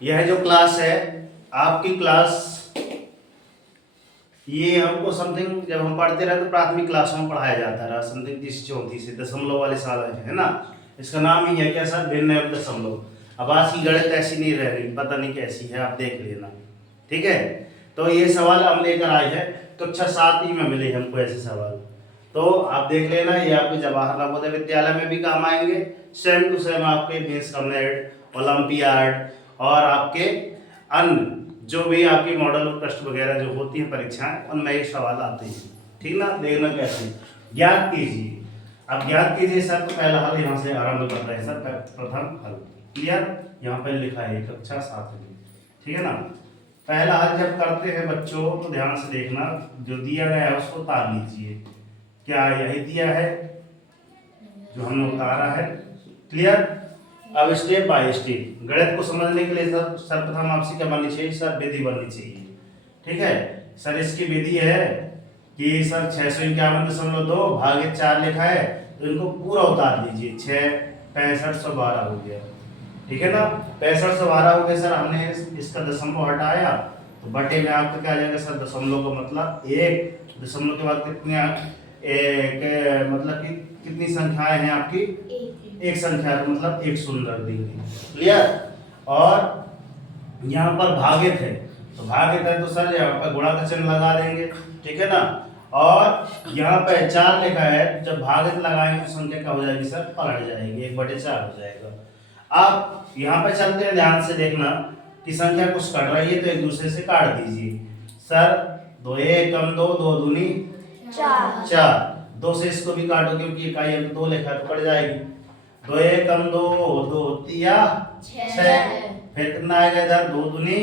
यह जो क्लास है आपकी क्लास, ये हमको समथिंग जब हम पढ़ते रहे तो प्राथमिक क्लासों में पढ़ाया जाता रहा, समथिंग 30-34 से दशमलव वाले साल है ना। इसका नाम ही है क्या सर, भिन्न एवं दशमलव। अब आज की गणित ऐसी नहीं रह गई, पता नहीं कैसी है, आप देख लेना, ठीक है। तो ये सवाल हम लेकर आए हैं, कक्षा 7 में मिले हमको ऐसे सवाल, तो आप देख लेना। ये आपके जवाहर नवोदय विद्यालय में भी काम आएंगे, सेम टू सेम आपके मेंस कॉम्नेट, ओलंपियाड और आपके अन्य जो भी आपकी मॉडल और टेस्ट वगैरह जो होती है परीक्षाएं, उनमें ये सवाल आते हैं, ठीक ना। देखना कैसे ज्ञात कीजिए। अब ज्ञात कीजिए सर, तो पहला हल यहाँ से आरंभ करता है सर, प्रथम हल क्लियर, यहाँ पर लिखा है कक्षा 7 में, ठीक है ना। पहला हल जब करते हैं बच्चों तो ध्यान से देखना, जो दिया गया है उसको उतार लीजिए। क्या यही दिया है जो हमने उतारा है, क्लियर। अब स्टेप बाय स्टेप गणित को समझने के लिए सर सर्वप्रथम आपसे क्या बननी चाहिए सर, विधि बननी चाहिए, ठीक है सर। इसकी विधि है कि सर 651.2 भागे 4 लिखा है, तो इनको पूरा उतार दीजिए। 6 6512 हो गया, ठीक है ना। 6512 हो गया सर, हमने इसका दशमलव हटाया तो बटे में आपका क्या आ जाएगा सर, दशमलव का मतलब 1, दशमलव के बाद कितने मतलब कि कितनी संख्याएं हैं आपकी, एक संख्या, तो मतलब 1 शून्य रख देंगे, क्लियर। और यहाँ पर भागित है, तो भागित है तो सर यहाँ पर गुणा का चिन्ह लगा देंगे, ठीक है ना। और यहाँ पे 4 लिखा है, जब भागित लगाएंगे तो संख्या क्या हो जाएगी सर, पलट जाएगी, 1/4 हो जाएगा। अब यहाँ पे चलते हैं, ध्यान से देखना कि संख्या कुछ कट रही है तो एक दूसरे से काट दीजिए सर। 2 1 कम 2, 2 दूनी 4, 2 से इसको भी काटो क्योंकि इकाई अंक 2 लिखा है तो कट जाएगी। 2 1 कम 2, 2 तिया 6, फिर कितना आएगा इधर, 2 दूनी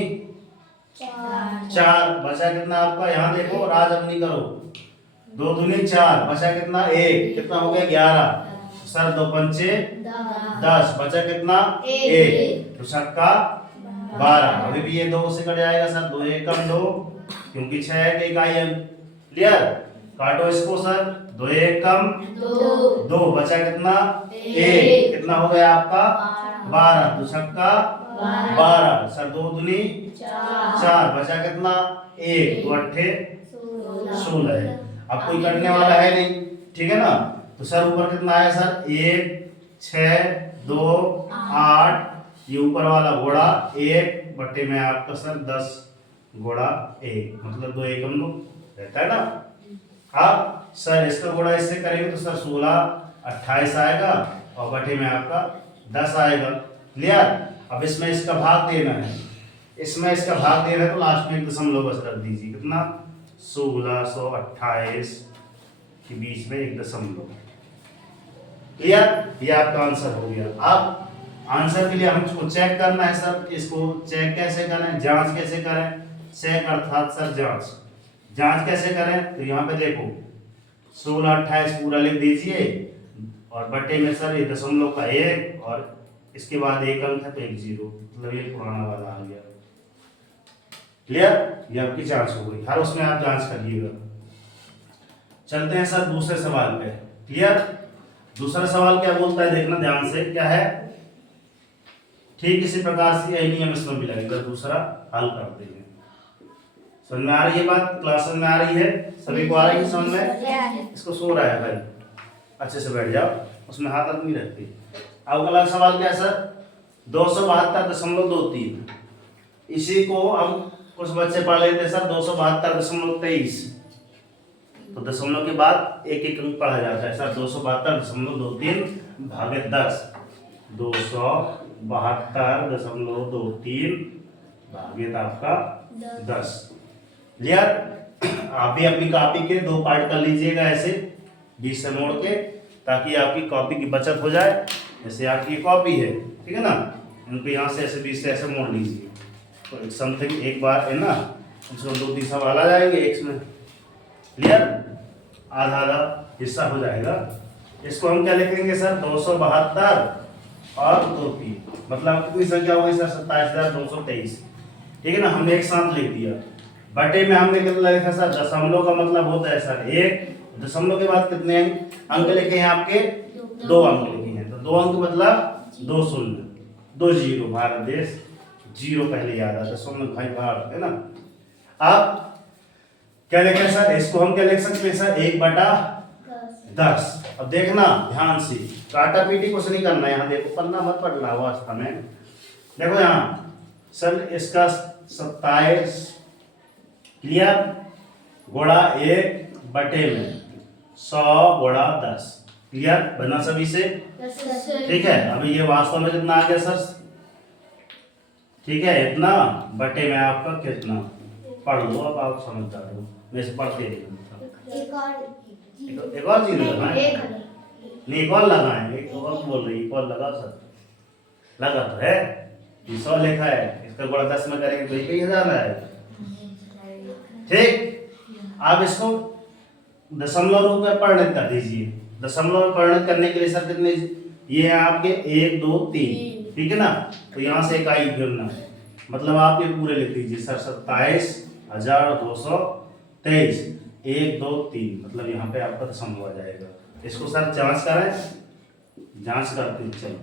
4, बचा कितना आपका, यहाँ देखो राज अपनी करो, 2 दूनी 4, बचा कितना 1, कितना हो गया 11 सर, 2 पंचे 10, बचा कितना 1, तो छक्का 12। अभी भी ये 2 से कट जाएगा सर, 2 1 कम 2 क्योंकि 6 है कि इकाई अंक, क्लियर। काटो इसको सर, 2 1 कम 2, बचा कितना 1, कितना हो गया आपका 12, तो छक्का 12 सर, 2 दूनी 4, बचा कितना 1, 2 अट्ठे 16। अब कोई करने वाला है नहीं, ठीक है ना। तो सर ऊपर कितना आया सर, 1 6 2 8, ये ऊपर वाला घोड़ा 1 बटे में आपका सर 10 घोड़ा 1, मतलब 2 1 2 रहता है ना। अब सर इसका गुणा इससे करेंगे तो सर 16 28 आएगा और बटे में आपका 10 आएगा, क्लियर। अब इसमें इसका भाग देना है, इसमें इसका भाग देना है तो लास्ट में एक दशमलव बस रख दीजिए, कितना 1628 के बीच में एक दशमलव, क्लियर। ये आपका आंसर हो गया। अब आंसर के लिए हमको चेक करना है सर, इसको चेक कैसे करें, जांच कैसे करें, चेक अर्थात सर जांच कैसे करें, तो यहाँ पे देखो 16 28 पूरा लिख दीजिए और बटे में सर ये दशमलव का 1 और इसके बाद एक अंक है तो 1 0, मतलब ये पुराना वाला आ गया, क्लियर। ये आपकी जांच हो गई, हर उसमें आप जांच करिएगा। चलते हैं सर दूसरे सवाल पे, क्लियर। दूसरा सवाल क्या बोलता है देखना ध्यान से, क्या है, ठीक इसी प्रकार से यही नियम इसमें भी लगेगा। दूसरा हल करते हैं, समझ में आ रही है बात, क्लास में आ रही है, सभी को आ रही है समझ में। इसको सो रहा है भाई, अच्छे से बैठ जाओ, उसमें हाथ नहीं रखती। अब अगला सवाल क्या है सर, 272.23, इसी को हम कुछ बच्चे पढ़ लेते सर 272.23, तो दशमलव के बाद एक एक अंक पढ़ा जाता है सर, 272.23 भागे 10, 272.23 भागे आपका 10, क्लियर। आप भी अपनी कॉपी के 2 पार्ट कर लीजिएगा ऐसे बीच से मोड़ के, ताकि आपकी कॉपी की बचत हो जाए। जैसे आपकी कॉपी है, ठीक है ना, इनको यहाँ से ऐसे बीच से ऐसे मोड़ लीजिए, तो समथिंग एक बार है ना, उसको 2-3 सवाल आ जाएंगे एक में, क्लियर। आधा आधा हिस्सा हो जाएगा। इसको हम क्या लिखेंगे सर, 272 और 2 मतलब कितनी संख्या हो गई सर, 27,223, ठीक है ना। हमने एक साथ लिख दिया, बटे में हमने कितना लिखा सर, दशमलव का मतलब होता है सर 1, दशमलव के बाद कितने अंक लिखे हैं आपके, 2 अंक लिखे हैं, तो 2 अंक मतलब 2 शून्य 2 0, भारत देश जीरो पहले याद आता, दशमलव भाई बाहर है ना। अब क्या लिखें सर, इसको हम क्या लिख सकते हैं सर, 1/10। अब देखना ध्यान से, काटा पीटी कुछ नहीं करना है यहाँ, देखो पन्ना मत पढ़ना अवस्था में। देखो यहाँ सर इसका 27 क्लियर गुणा 1/100 गुणा 10 क्लियर बना सभी से। ठीक है, अभी ये वास्तव में कितना आ गया सर, ठीक है इतना बटे में आपका कितना, पढ़ लो अब आप समझदार हो, मैं से पढ़ते एक और चीज लगाए नहीं, एक और लगाए, एक और बोल रही, एक और लगा सर, लगा तो है, 100 लिखा है, इसका गुणा 10 में करेंगे तो 1000 आएगा। ठीक, आप इसको दशमलव रूप में परिणत कर दीजिए। दशमलव में परिणत करने के लिए सर कितने, ये है आपके 1 2 3, ठीक है ना, तो यहाँ से इकाई गिनना, मतलब आप ये पूरे लिख दीजिए सर 27,223 1 2 3, मतलब यहाँ पे आपका दशमलव आ जाएगा। इसको सर जांच करें, जांच करते हैं, चलो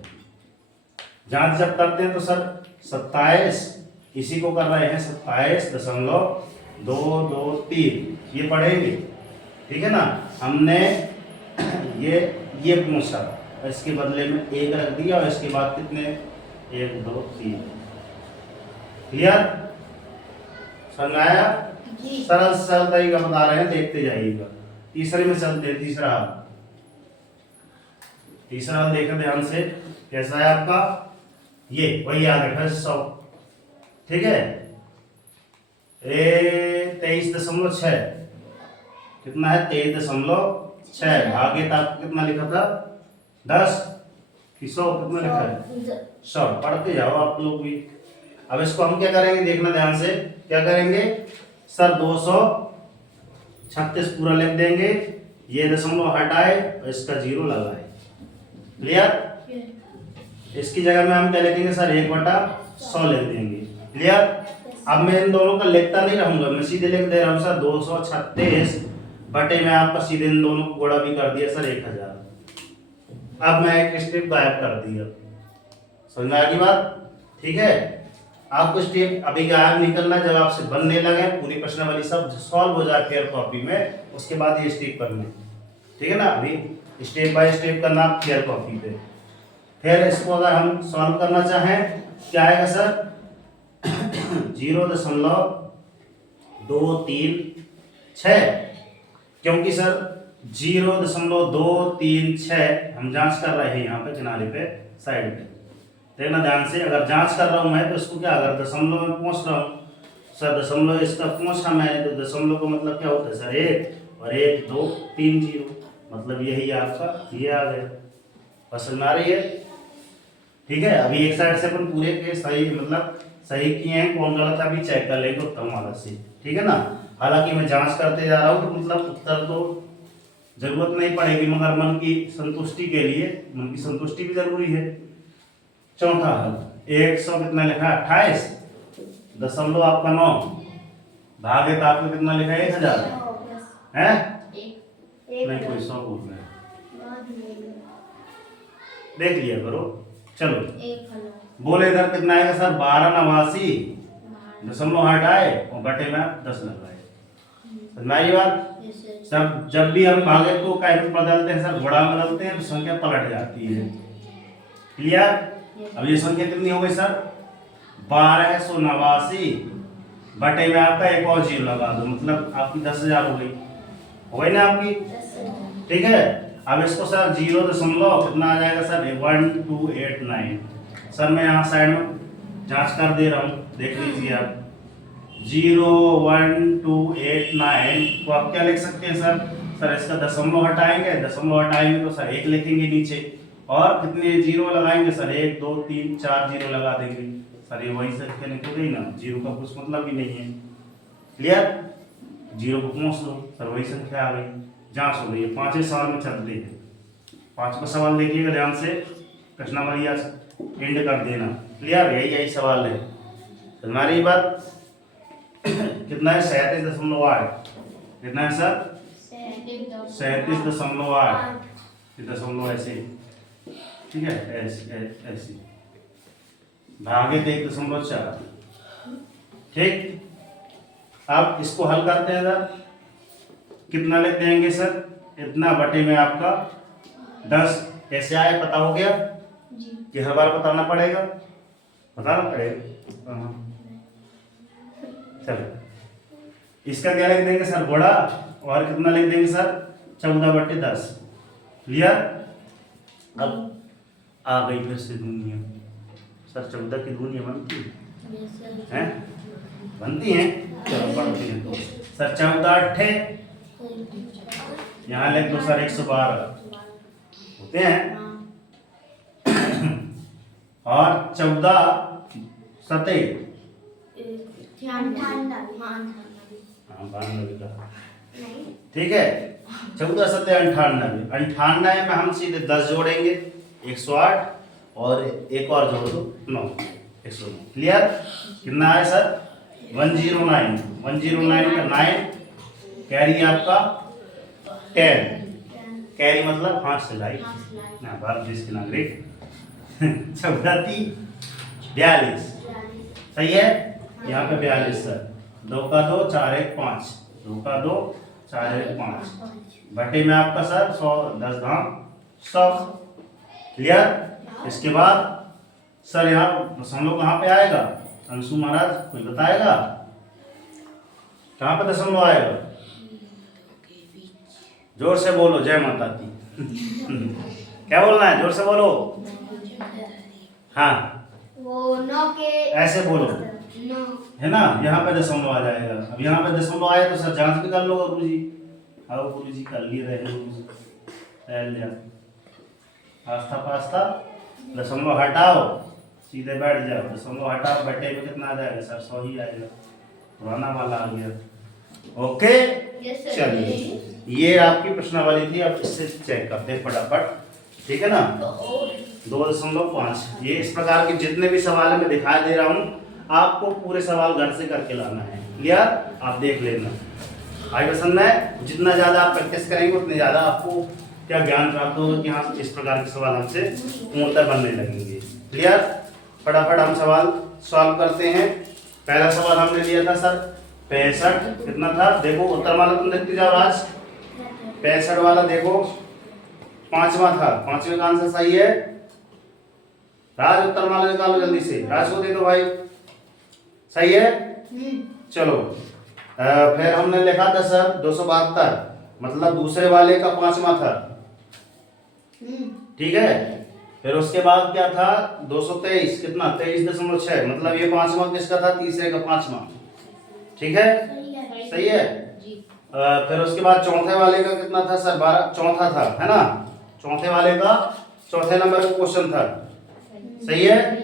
जांच जब करते हैं तो सर 27 इसी को कर रहे हैं 27.223 ये पढ़ेंगे, ठीक है ना। हमने ये पूछा, इसके बदले में 1 रख दिया और इसके बाद कितने 1 2 3, क्लियर समझ आया। सरल सरल तरीका बता रहे हैं, देखते जाइएगा। तीसरे में चलते हैं, तीसरा हाल देखो ध्यान से, कैसा है आपका, ये वही आ गया 100, ठीक है 23.6 कितना है 23.6 भागे था आपको कितना लिखा था 10 कि 100 कितना लिखा है 100, पढ़ते जाओ आप लोग भी। अब इसको हम क्या करेंगे देखना ध्यान से, क्या करेंगे सर 236 पूरा लिख देंगे, ये दशमलव हटाए और इसका 0 लगाए, क्लियर। इसकी जगह में हम क्या लिखेंगे सर 1/100 लिख देंगे, क्लियर। अब मैं इन दोनों का लिखता नहीं रहूंगा, मैं सीधे लिख दे रहा हूँ सर 236 बटे में आपका सीधे इन दोनों को गुणा भी कर दिया सर 1000। अब मैं एक स्टेप गायब कर दिया, समझ में आ गई बात, ठीक है। आपको स्टेप अभी गायब नहीं करना, जब आपसे बनने लगे पूरी प्रश्नावली सब सॉल्व हो जाए फेयर कॉपी में, उसके बाद ये स्टेप करने, ठीक है ना। अभी स्टेप बाय स्टेप करना आप फेयर कॉपी पे। फिर इसको अगर हम सॉल्व करना चाहें क्या आएगा सर 0.236, क्योंकि सर 0.236 हम जांच कर रहे हैं यहाँ पे किनारे पे साइड पे, देखना ध्यान से। अगर जांच कर रहा हूँ मैं तो इसको क्या, अगर दशमलव में पहुँच रहा हूँ सर, दशमलव इसका पहुँचा मैंने तो दशमलव का मतलब क्या होता है सर 1 और 1 2 3 0, मतलब यही आपका ये आ गया, पसंद आ रही है, ठीक है। अभी एक साइड से अपन पूरे के सही मतलब सही किए हैं, कौन गलत है अभी चेक कर लेंगे उत्तम वाला से, ठीक है ना। हालांकि मैं जांच करते जा रहा हूँ तो मतलब उत्तर तो जरूरत नहीं पड़ेगी, मगर मन की संतुष्टि के लिए, मन की संतुष्टि भी जरूरी है। चौथा हल 100 कितना लिखा है 28 दशमलव आपका 9 भागे तो आपको कितना लिखा है 1000 है, नहीं कोई 100 बोल रहे हैं, देख लिया करो। चलो बोले इधर कितना आएगा सर 1289 दशमलव हटाए और बटे में 10 लगाए, समझ ये बात। सब जब भी हम भागे को कैसे बदलते हैं सर, गुणा बदलते हैं तो संख्या पलट जाती है, क्लियर। अब ये संख्या कितनी हो गई सर 1289 बटे में आपका एक और 0 लगा दो, मतलब आपकी 10,000 हो गई ना आपकी, ठीक है। अब इसको सर 0 दशमलव कितना आ जाएगा सर 1289, सर मैं यहाँ साइड में जांच कर दे रहा हूँ, देख लीजिए आप 01289 को आप क्या लिख सकते हैं सर इसका दशमलव हटाएंगे, दशमलव हटाएंगे तो सर 1 लिखेंगे नीचे और कितने 0 लगाएंगे सर 1 2 3 4 0 लगा देंगे सर, ये वही संख्या निकल गई ना, 0 का कुछ मतलब ही नहीं है, क्लियर। 0 को पहुँच दो सर वही संख्या आ गई, जांच हो गई है। 5वें सवाल में चलते हैं, 5वां सवाल देखिएगा ध्यान से, प्रश्नावली एंड कर देना, क्लियर। यही सवाल है, हमारी बात कितना है 37.8 कितना है सर 37.8 दशमलव ऐसे, ठीक है ऐसे भागे तो 1.4। ठीक, अब इसको हल करते हैं सर। कितना लिख देंगे सर? इतना बटे में आपका 10। कैसे आए पता हो गया कि हर बार बताना पड़ेगा? बताना पड़ेगा। हाँ। चलो, इसका क्या लिख देंगे सर? गुणा। और कितना लिख देंगे सर? 14/10। क्लियर? अब आ गई फिर से दुनिया। सर 14 की दुनिया बनती है? बनती हैं? चलो पढ़ते हैं। तो सर 14 यहाँ लिख दो सर 112 होते हैं। और 14 सते 92 का। ठीक है, 14 सते 98। 98 में हम सीधे 10 जोड़ेंगे 108 और एक और जोड़ दो 9, 109। क्लियर? कितना है सर? 109। 109 का 9 कैरी आपका 10। कैरी मतलब हाथ सिलाई ना, भारत देश के नागरिक। 14 42। सही है? यहाँ पे 42 सर। 2 का 2 4 1 5। 2 का 2 4 1 5 बटे में आपका सर 100 10 धाम 100। क्लियर? इसके बाद सर यहाँ दशमलव कहाँ पे आएगा? अंशु महाराज कोई बताएगा कहाँ पे दशमलव आएगा? जोर से बोलो, जय माता दी। क्या बोलना है? जोर से बोलो। हाँ, वो 9 के ऐसे बोलो, है ना? यहाँ पे दशमलव आ जाएगा। अब यहाँ पे दशमलव आया तो सर जांच भी कर लो गुरु जी। आओ गुरु जी, कर लिए रहे गुरु जी। आस्था पास्ता दशमलव हटाओ, सीधे बैठ जाओ। दशमलव हटाओ, बटे में कितना आ जाएगा सर? 100 ही आएगा। पुराना वाला आ गया। ओके, चलिए ये आपकी प्रश्नावली थी। अब इससे चेक करते हैं फटाफट। ठीक है ना? 2.5। ये इस प्रकार के जितने भी सवाल मैं दिखाई दे रहा हूँ, आपको पूरे सवाल घर से करके लाना है। क्लियर? आप देख लेना। आई पसंद है? जितना ज़्यादा आप प्रैक्टिस करेंगे उतने ज़्यादा आपको क्या ज्ञान प्राप्त होगा कि हाँ इस प्रकार के सवाल हमसे पूर्णतः बनने लगेंगे। क्लियर? फटाफट हम सवाल सॉल्व करते हैं। पहला सवाल हमने लिया था सर 65। कितना था? देखो उत्तरमाला तुम देखते जाओ राज। 65 वाला देखो 5वां था। 5वें का आंसर सही है। राज उत्तरमाला निकालो जल्दी से। राज को दे दो भाई। सही है? चलो फिर हमने लिखा था सर 272, मतलब दूसरे वाले का 5वां था। ठीक है, फिर उसके बाद क्या था? 223। कितना? 23.6, मतलब ये 5वां किसका था? तीसरे का 5वां। ठीक है? सही है। फिर उसके बाद चौथे वाले का कितना था सर? 12। चौथा था, है ना? चौथे वाले का चौथे नंबर का क्वेश्चन था। सही है?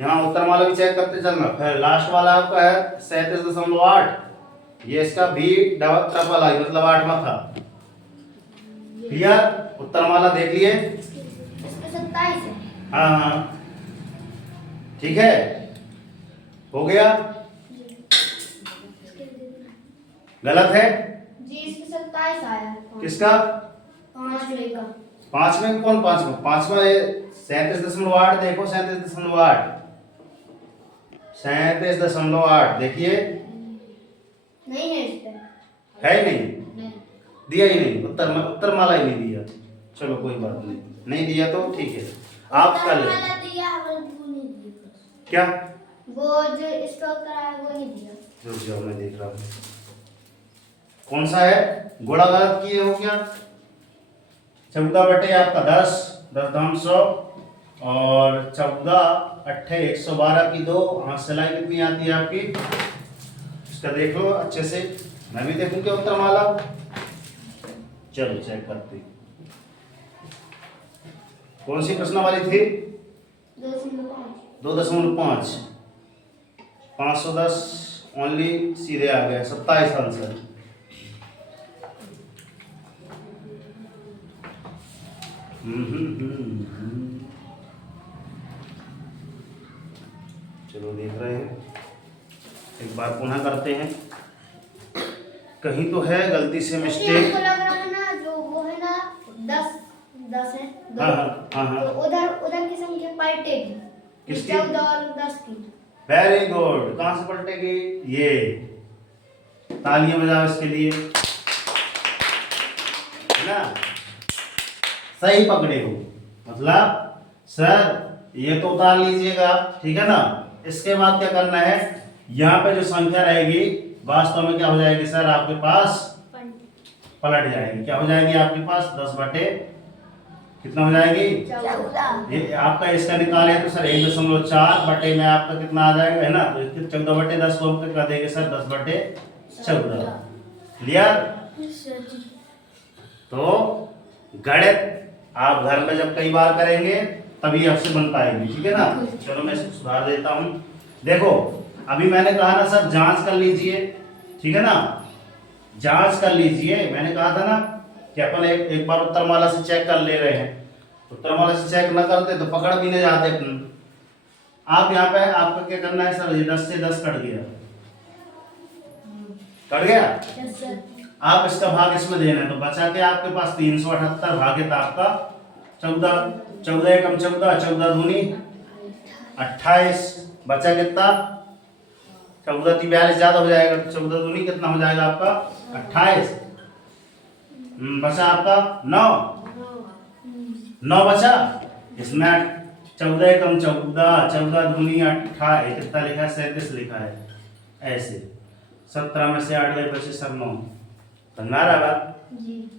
यहाँ उत्तरमाला भी चेक करते चलना। फिर लास्ट वाला आपका है 37.8। ये इसका भी डबल ट्रिपल आई, मतलब 8वां था। क्लियर? उत्तरमाला देख लिए? इसमें 27 है। हाँ हाँ, ठीक है, हो गया। गलत है जी, इसमें 27 आया है। किसका? 5वें का। 5वें का कौन? 5वां ये 37.8। देखो 37.8, 37.8 देखिए। नहीं है इस पे। है ही नहीं? नहीं। दिया ही नहीं। उत्तरमाला ही नहीं दिया। चलो कोई बात नहीं, नहीं दिया तो ठीक है, आप कर ले। उत्तरमाला दिया है, वो नहीं दिया। क्या? वो जो स्टॉक कराया वो नहीं दिया। रुक जाओ, मैं देख रहा हूँ कौन सा है। गुणा गलत किए हो क्या? 14 बटे आपका 10, 10 धाम 100 और 14 8 112 की 2। हाथ सिलाई कितनी आती है आपकी? इसका देख लो अच्छे से, मैं भी देखूं क्या उत्तरमाला। चलो चेक करते हैं। कौन सी प्रश्नावली थी? 2.5। 510 ओनली सीधे आ गया। 27 आंसर। चलो देख रहे हैं, एक बार पुनः करते हैं। कहीं तो है गलती से मिस्टेक। हमको लग रहा है ना, जो वो है ना 10 है। हाँ हाँ हाँ हाँ। तो उधर की संख्या पलटेगी। किसकी? 14 और 10 की। Very good. कहां से पलटेगी? ये। तालियां बजाओ इसके लिए, है ना? सही पकड़े हो। मतलब सर ये तो उतार लीजिएगा, ठीक है ना? इसके बाद क्या करना है, यहाँ पे जो संख्या रहेगी वास्तव में क्या हो जाएगी सर, आपके पास पलट जाएगी। क्या हो जाएगी आपके पास? 10 बटे कितना हो जाएगी? 14। ये आपका इसका निकाले तो सर 1.4 बटे में आपका कितना आ जाएगा, है ना? तो 14 बटे 10 को हम कितना देंगे सर? 10 बटे 14। क्लियर? तो गणित आप घर में जब कई बार करेंगे तभी आपसे बन पाएगी, ठीक है ना? चलो मैं इसको सुधार देता हूँ। देखो अभी मैंने कहा ना सर जांच कर लीजिए, ठीक है ना? जांच कर लीजिए, मैंने कहा था ना कि अपन एक बार उत्तरमाला से चेक कर ले रहे हैं। उत्तरमाला से चेक ना करते तो पकड़ भी नहीं जाते अपन। आप यहाँ पे आपको क्या करना है सर, ये 10 से 10 कट गया, कट गया। आप इसका भाग इसमें देना है तो बचा के आपके पास 378 भागित आपका 14, 14 एकम 14, 14 दूनी 28, बचा कितना? 14 की 42 ज्यादा हो जाएगा तो 14 दूनी कितना हो जाएगा आपका? 28। बचा आपका 9 बचा। इसमें 14 एकम 14, 14 दूनी 28, कितना लिखा है? 37 लिखा है। ऐसे 17 में से 8 गए, बचे सर 9। समझा रहा बात?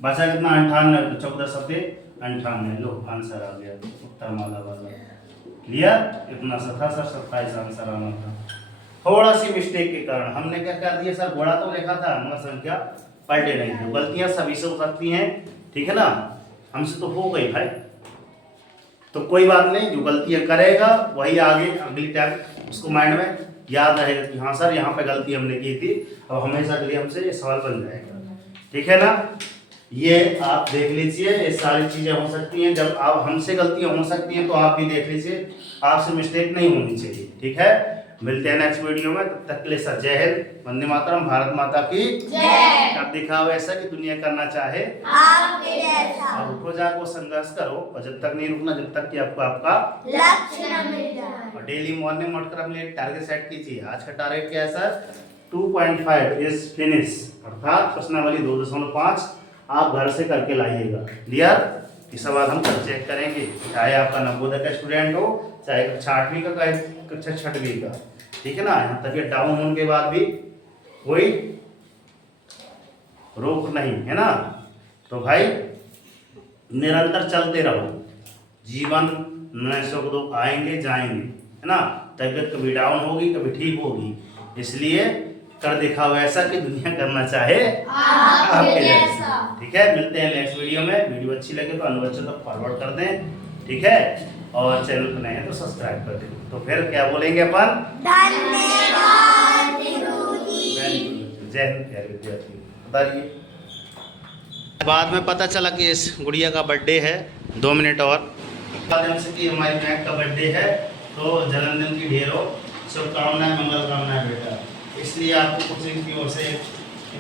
बचा कितना? 98, तो 14 सत्ते 98। लो आंसर आ गया उत्तरमाला वाला। क्लियर? इतना सा था सर, 27 आंसर आना था। थोड़ा सी मिस्टेक के कारण हमने क्या कर दिया सर, घोड़ा तो लिखा था मगर संख्या पलटे नहीं थी। गलतियां सभी से हो सकती हैं, ठीक है ना? हमसे तो हो गई भाई, तो कोई बात नहीं। जो गलतियां करेगा वही आगे अगली टाइम उसको माइंड में याद रहेगा कि हाँ सर यहाँ पे गलती हमने की थी, और हमेशा के लिए हमसे ये सवाल बन जाएगा, ठीक है ना? ये आप देख लीजिए, ये सारी चीजें हो सकती हैं। जब आप हमसे गलतियां हो सकती हैं तो आप भी देख लीजिए, आपसे मिस्टेक नहीं होनी चाहिए, ठीक है? मिलते हैं नेक्स्ट वीडियो में, तब तक के लिए सर जय हिंद, वंदे मातरम, भारत माता की जय। अब दिखाओ ऐसा कि दुनिया करना चाहे आपके जैसा। अब रुको जाको संघर्ष करो, और जब तक नहीं रुकना जब तक कि आपको आपका लक्ष्य न मिल जाए। और डेली मॉर्निंग उठकर अपने टारगेट सेट कीजिए। आज का टारगेट क्या है सर? 2.5 इज फिनिश, अर्थात प्रश्नावली 2.5 आप घर से करके लाइएगा। क्लियर? ये सवाल हम कल चेक करेंगे, चाहे आपका नवोदय का स्टूडेंट हो, चाहे कक्षा 8वीं का, कक्षा 6वीं का, ठीक है ना? यहाँ तक डाउन होने के बाद भी कोई रोक नहीं, है ना? तो भाई निरंतर चलते रहो, जीवन में सुख दुख आएंगे जाएंगे, है ना? तबीयत कभी डाउन होगी कभी ठीक होगी, इसलिए कर दिखाओ ऐसा कि दुनिया करना चाहे आपके जैसा। ठीक है, मिलते हैं नेक्स्ट वीडियो में। वीडियो अच्छी लगे तो अन्य बच्चों तक फॉरवर्ड कर दें, ठीक है? और चैनल पर नए हैं तो सब्सक्राइब कर दें। तो फिर क्या बोलेंगे अपन? धन्यवाद गुरुजी। वेरी गुड, जय हिंद प्यारे विद्यार्थी। बताइए, बाद में पता चला कि इस गुड़िया का बर्थडे है, 2 मिनट और माध्यम से कि हमारी मैक का बर्थडे है, तो जन्मदिन की ढेरों शुभकामनाएं, मंगल कामनाएं बेटा। इसलिए आपको कोचिंग की ओर से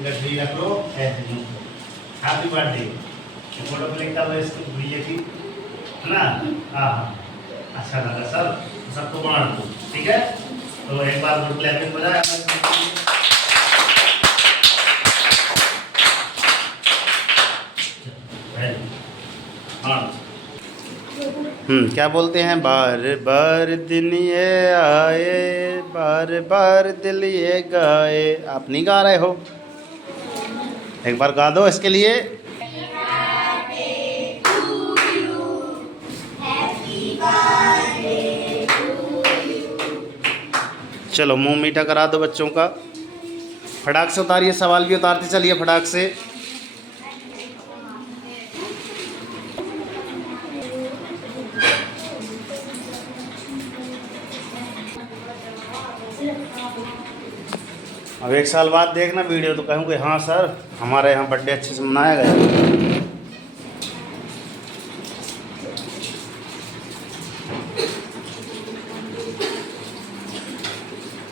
गठरी रख लो, हैप्पी बर्थडे। फोटो क्लिक कर लो इसकी गुड़िया की, है ना? हाँ हाँ, अच्छा लगा सर, सबको बांट दो, ठीक है? तो एक बार गुड क्लैपिंग हो जाए। क्या बोलते हैं? बार बार दिन ये आए, बार बार दिल ये गाए। आप नहीं गा रहे हो? एक बार गा दो इसके लिए। चलो मुंह मीठा करा दो बच्चों का। फटाक से उतारिए, सवाल भी उतारते चलिए फटाक से। अब 1 साल बाद देखना वीडियो तो कहूँगे हाँ सर हमारे यहाँ बर्थडे अच्छे से मनाया गया।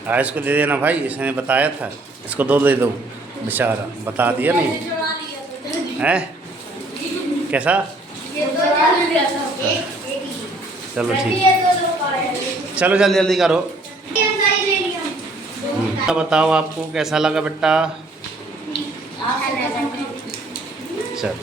हाँ इसको दे देना भाई, इसने बताया था, इसको दे दो बेचारा, बता दिया नहीं है कैसा? चलो ठीक, ये दो लोग और हैं। चलो जल्दी जल्दी करो। ये सही ले लिया। बताओ आपको कैसा लगा बेटा? चल